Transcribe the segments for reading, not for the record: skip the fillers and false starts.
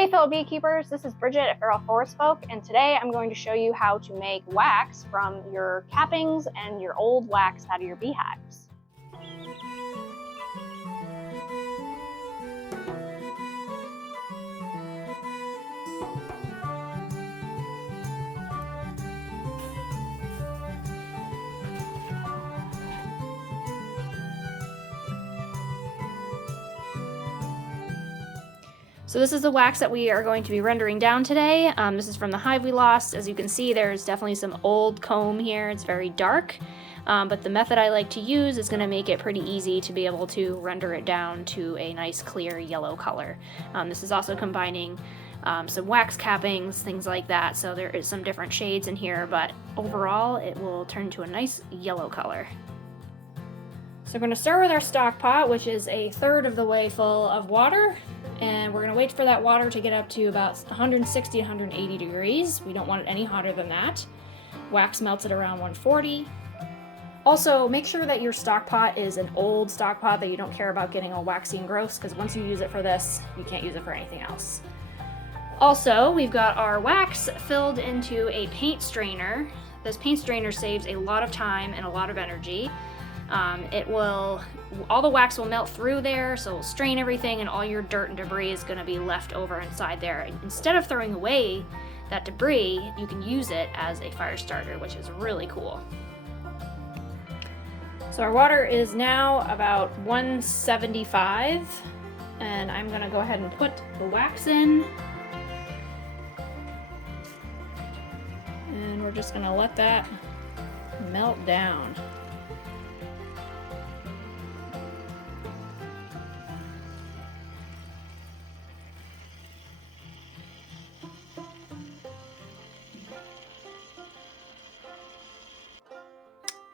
Hey fellow beekeepers, this is Bridget at Feral Forest Folk, and today I'm going to show you how to make wax from your cappings and your old wax out of your beehives. So this is the wax that we are going to be rendering down today. This is from the hive we lost. As you can see, there's definitely some old comb here. It's very dark, but the method I like to use is gonna make it pretty easy to be able to render it down to a nice clear yellow color. This is also combining some wax cappings, things like that. So there is some different shades in here, but overall it will turn to a nice yellow color. So we're gonna start with our stock pot, which is 1/3 of the way full of water. And we're gonna wait for that water to get up to about 160, 180 degrees. We don't want it any hotter than that. Wax melts at around 140. Also, make sure that your stock pot is an old stock pot, that you don't care about getting all waxy and gross, because once you use it for this, you can't use it for anything else. Also, we've got our wax filled into a paint strainer. This paint strainer saves a lot of time and a lot of energy. All the wax will melt through there, so it'll strain everything, and all your dirt and debris is going to be left over inside there. And instead of throwing away that debris, you can use it as a fire starter, which is really cool. So our water is now about 175, and I'm going to go ahead and put the wax in. And we're just going to let that melt down.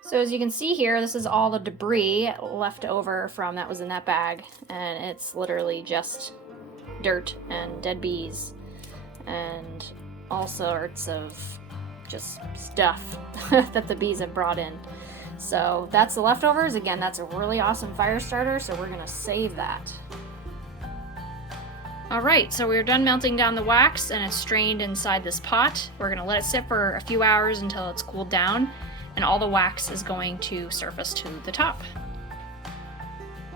So as you can see here, this is all the debris left over from that was in that bag, and it's literally just dirt and dead bees and all sorts of just stuff that the bees have brought in. So that's the leftovers. Again, that's a really awesome fire starter, so we're gonna save that. All right, so we're done melting down the wax and it's strained inside this pot. We're gonna let it sit for a few hours until it's cooled down, and all the wax is going to surface to the top.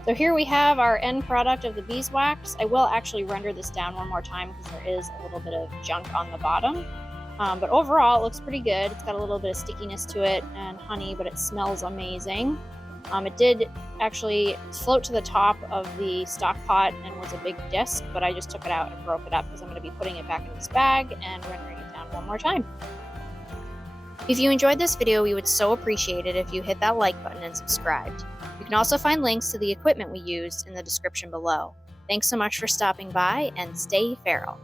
So here we have our end product of the beeswax. I will actually render this down one more time because there is a little bit of junk on the bottom. But overall, it looks pretty good. It's got a little bit of stickiness to it and honey, but it smells amazing. It did actually float to the top of the stock pot and was a big disc, but I just took it out and broke it up because I'm going to be putting it back in this bag and rendering it down one more time. If you enjoyed this video, we would so appreciate it if you hit that like button and subscribed. You can also find links to the equipment we used in the description below. Thanks so much for stopping by, and stay feral.